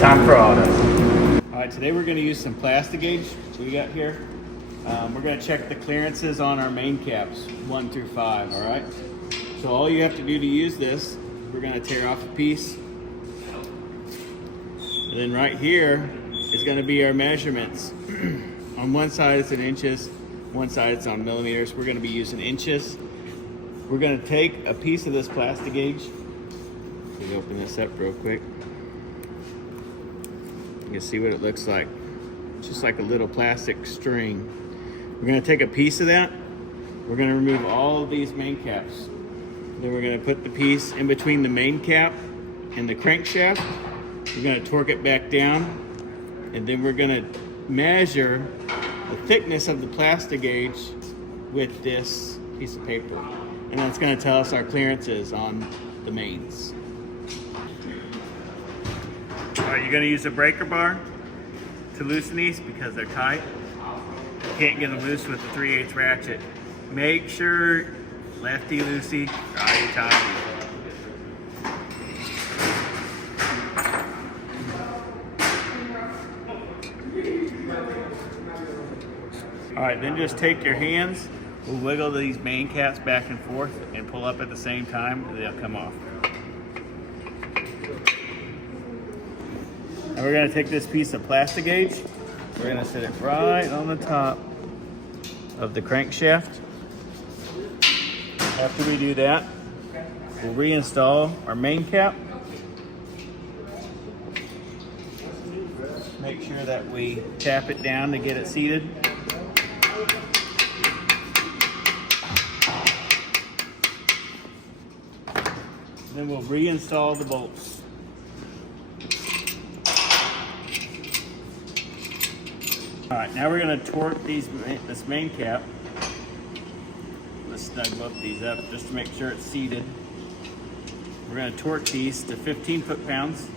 time for auto. All right, today we're going to use some plastigage we got here. We're going to check the clearances on our main caps, 1 through 5, all right? So all you have to do to use this, we're going to tear off a piece. And then right here is going to be our measurements. On one side it's in inches, one side it's on millimeters. We're going to be using inches. We're going to take a piece of this plastigage. Let me open this up real quick. You can see what it looks like. It's just like a little plastic string. We're going to take a piece of that. We're going to remove all of these main caps. Then we're going to put the piece in between the main cap and the crankshaft. We're going to torque it back down, and then we're going to measure the thickness of the plastigage with this piece of paper. And that's going to tell us our clearances on the mains. All right, you're going to use a breaker bar to loosen these because they're tight. You can't get them loose with the 3/8 ratchet. Make sure lefty loosey, righty tighty. All right, then just take your hands, we'll wiggle these main caps back and forth and pull up at the same time, and they'll come off. Now we're gonna take this piece of plastigage, we're gonna set it right on the top of the crankshaft. After we do that, we'll reinstall our main cap. Make sure that we tap it down to get it seated. Then we'll reinstall the bolts. All right, now we're going to torque this main cap. Let's snug both these up just to make sure it's seated. We're going to torque these to 15 foot-pounds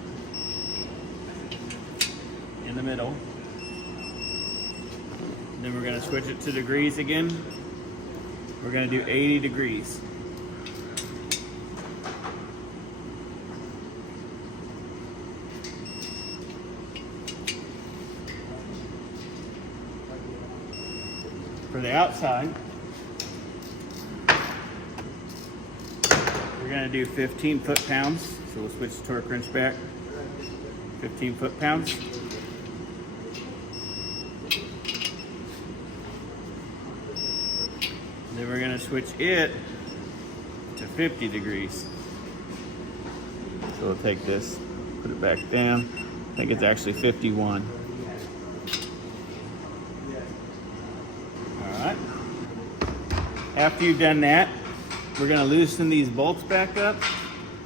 in the middle. Then we're going to switch it to degrees again. We're going to do 80 degrees. For the outside, we're going to do 15 foot-pounds. So we'll switch the torque wrench back. 15 foot-pounds. Then we're going to switch it to 50 degrees. So we'll take this, put it back down. I think it's actually 51. After you've done that, we're going to loosen these bolts back up.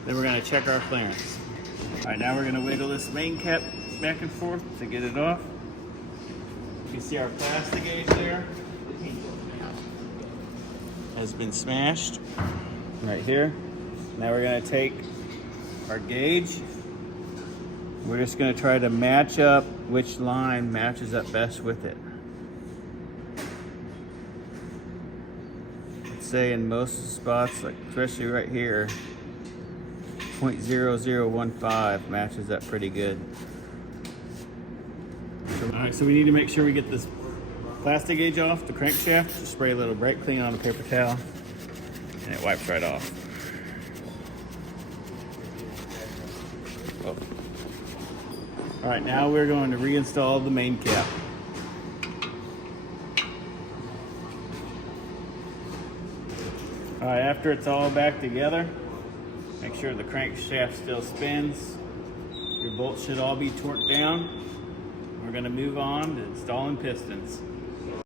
Then we're going to check our clearance. All right, now we're going to wiggle this main cap back and forth to get it off. You can see our plastigage there has been smashed right here. Now we're going to take our gauge. We're just going to try to match up which line matches up best with it. Say in most spots, like especially right here, 0.0015 matches up pretty good. All right, so we need to make sure we get this plastigage off the crankshaft. Just spray a little brake clean on a paper towel, and it wipes right off. Oh. All right, now we're going to reinstall the main cap. All right, after it's all back together, make sure the crankshaft still spins. Your bolts should all be torqued down. We're going to move on to installing pistons.